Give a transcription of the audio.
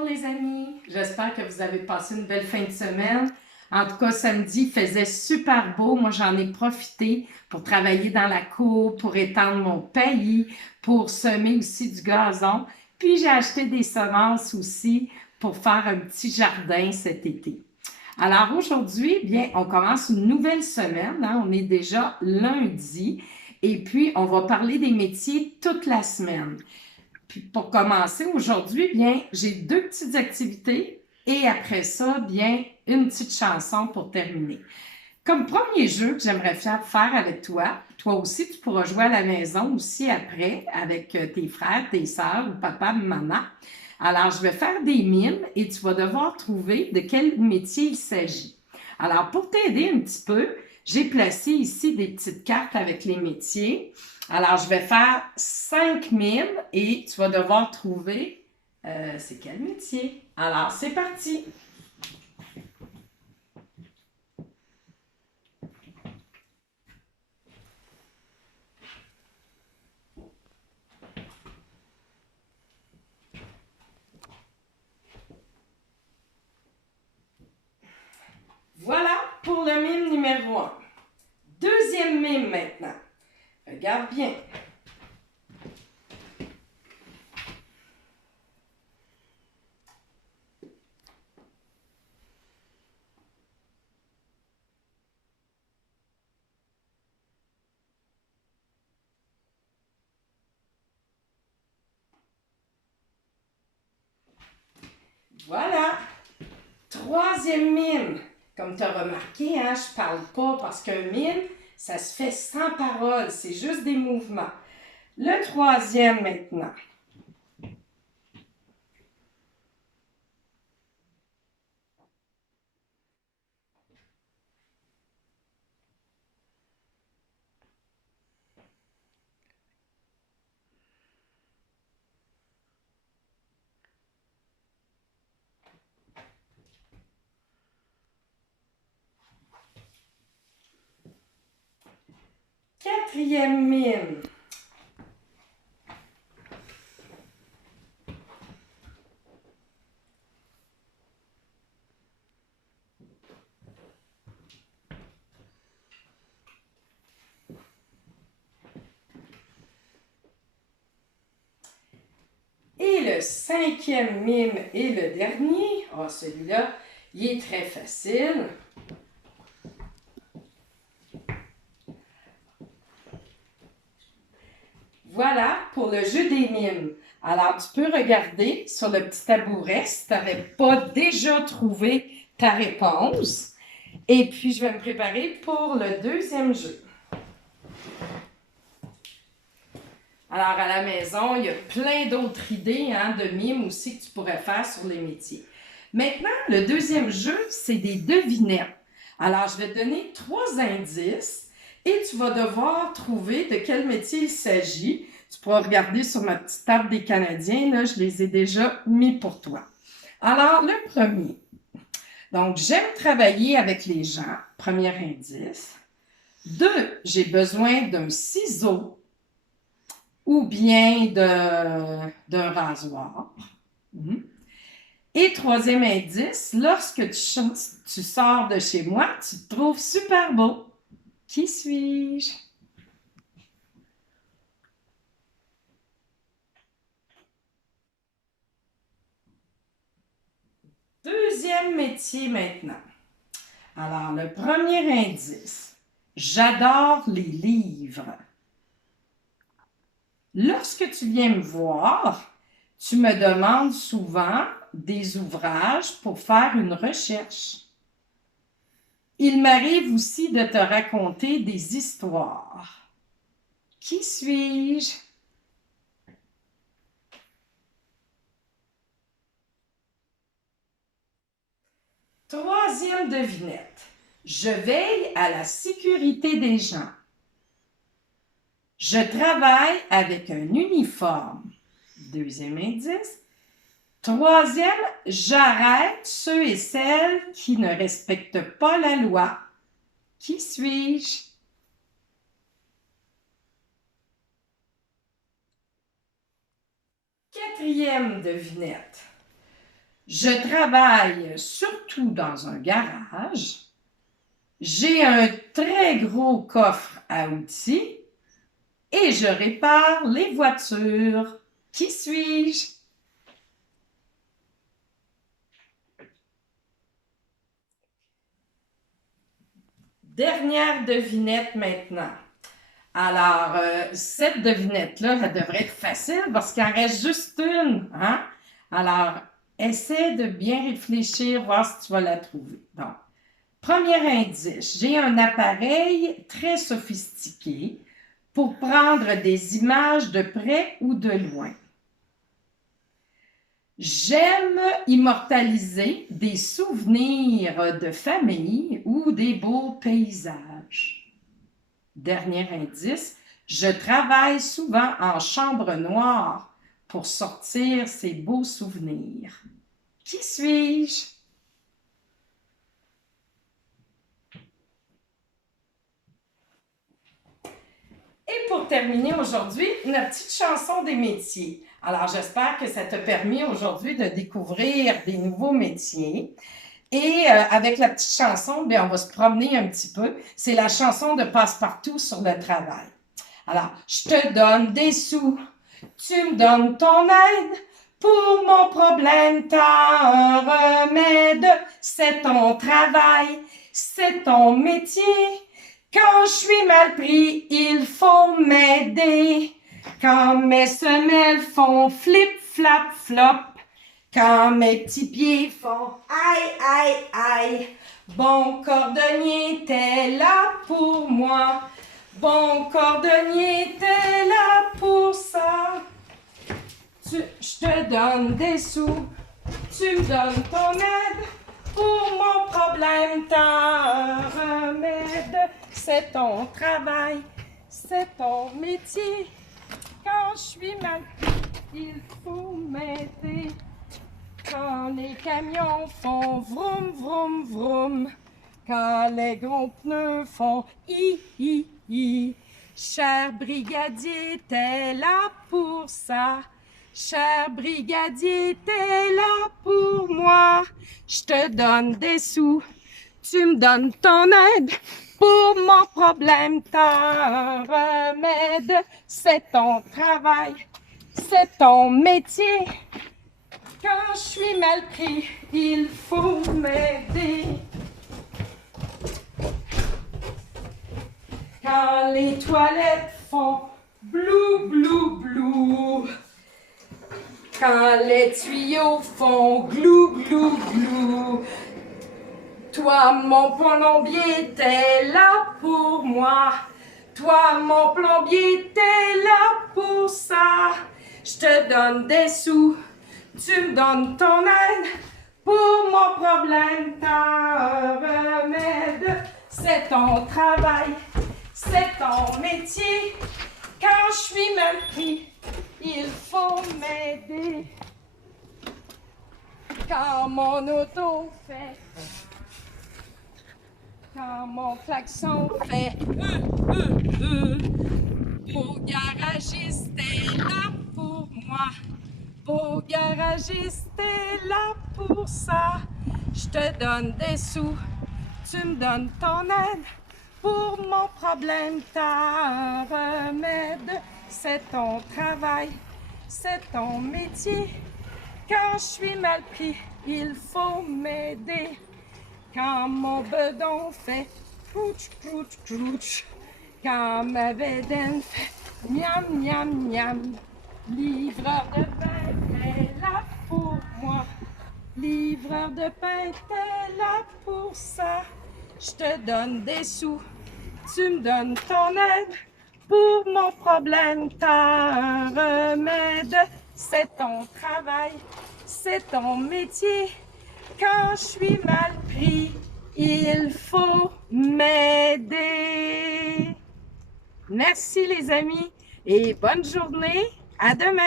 Bonjour les amis, j'espère que vous avez passé une belle fin de semaine. En tout cas, samedi, il faisait super beau. Moi, j'en ai profité pour travailler dans la cour, pour étendre mon paillis, pour semer aussi du gazon. Puis, j'ai acheté des semences aussi pour faire un petit jardin cet été. Alors aujourd'hui, bien, on commence une nouvelle semaine, hein. On est déjà lundi et puis on va parler des métiers toute la semaine. Puis pour commencer aujourd'hui, bien, j'ai deux petites activités et après ça, bien, une petite chanson pour terminer. Comme premier jeu que j'aimerais faire avec toi, toi aussi, tu pourras jouer à la maison aussi après avec tes frères, tes sœurs ou papa, maman. Alors, je vais faire des mimes et tu vas devoir trouver de quel métier il s'agit. Alors, pour t'aider un petit peu, j'ai placé ici des petites cartes avec les métiers. Alors, je vais faire 5 mimes et tu vas devoir trouver c'est quel métier. Alors, c'est parti. Voilà pour le mime numéro 1. Deuxième mime maintenant. Regarde bien. Voilà. Troisième mime. Comme tu as remarqué, hein, je parle pas parce qu'un mime, ça se fait sans parole. C'est juste des mouvements. Le troisième maintenant. Quatrième mime. Et le cinquième mime et le dernier. Ah, celui-là, il est très facile. Voilà pour le jeu des mimes. Alors, tu peux regarder sur le petit tabouret si tu n'avais pas déjà trouvé ta réponse. Et puis, je vais me préparer pour le deuxième jeu. Alors, à la maison, il y a plein d'autres idées hein, de mimes aussi que tu pourrais faire sur les métiers. Maintenant, le deuxième jeu, c'est des devinettes. Alors, je vais te donner 3 indices et tu vas devoir trouver de quel métier il s'agit. Tu pourras regarder sur ma petite table des Canadiens, là, je les ai déjà mis pour toi. Alors, le premier. Donc, j'aime travailler avec les gens, premier indice. 2, j'ai besoin d'un ciseau ou bien d'un rasoir. Et troisième indice, lorsque tu sors de chez moi, tu te trouves super beau. Qui suis-je? Deuxième métier maintenant. Alors, le premier indice, j'adore les livres. Lorsque tu viens me voir, tu me demandes souvent des ouvrages pour faire une recherche. Il m'arrive aussi de te raconter des histoires. Qui suis-je? Troisième devinette. Je veille à la sécurité des gens. Je travaille avec un uniforme. Deuxième indice. Troisième, j'arrête ceux et celles qui ne respectent pas la loi. Qui suis-je? Quatrième devinette. Je travaille surtout dans un garage. J'ai un très gros coffre à outils et je répare les voitures. Qui suis-je? Dernière devinette maintenant. Alors, cette devinette-là, elle devrait être facile parce qu'il en reste juste une, hein? Alors, essaie de bien réfléchir, voir si tu vas la trouver. Donc, premier indice, j'ai un appareil très sophistiqué pour prendre des images de près ou de loin. J'aime immortaliser des souvenirs de famille ou des beaux paysages. Dernier indice, je travaille souvent en chambre noire pour sortir ces beaux souvenirs. Qui suis-je? Et pour terminer aujourd'hui, une petite chanson des métiers. Alors, j'espère que ça t'a permis aujourd'hui de découvrir des nouveaux métiers. Et avec la petite chanson, bien, on va se promener un petit peu. C'est la chanson de Passe-Partout sur le travail. Alors, je te donne des sous, tu me donnes ton aide. Pour mon problème, t'as un remède. C'est ton travail, c'est ton métier. Quand je suis mal pris, il faut m'aider. Quand mes semelles font flip, flap, flop. Quand mes petits pieds font aïe, aïe, aïe. Bon cordonnier, t'es là pour moi. Bon cordonnier, t'es là pour ça. Je te donne des sous, tu me donnes ton aide. Pour mon problème, t'as un remède. C'est ton travail, c'est ton métier. Quand je suis mal, il faut m'aider. Quand les camions font vroom, vroom, vroom. Quand les gros pneus font hi, hi, hi. Cher brigadier, t'es là pour ça. Cher brigadier, t'es là pour moi. Je te donne des sous, tu me donnes ton aide. Pour mon problème, t'as un remède. C'est ton travail, c'est ton métier. Quand je suis mal pris, il faut m'aider. Quand les toilettes font blou, blou, blou. Quand les tuyaux font glou, glou, glou. Toi, mon plombier, t'es là pour moi. Toi, mon plombier, t'es là pour ça. Je te donne des sous, tu me donnes ton aide. Pour mon problème, t'as un remède. C'est ton travail, c'est ton métier. Quand je suis mal pris, il faut m'aider. Quand mon auto fait, quand mon klaxon fait, beau garagiste est là pour moi. Beau garagiste est là pour ça. Je te donne des sous, tu me donnes ton aide. Pour mon problème, t'as un remède. C'est ton travail, c'est ton métier. Quand je suis mal pris, il faut m'aider. Quand mon bedon fait crouch, crouch, crouch. Quand ma bédaine fait miam, miam, miam. Livreur de pain, t'es là pour moi. Livreur de pain, t'es là pour ça. Je te donne des sous, tu me donnes ton aide. Pour mon problème, t'as un remède. C'est ton travail, c'est ton métier. Quand je suis mal pris, il faut m'aider. Merci les amis et bonne journée. À demain.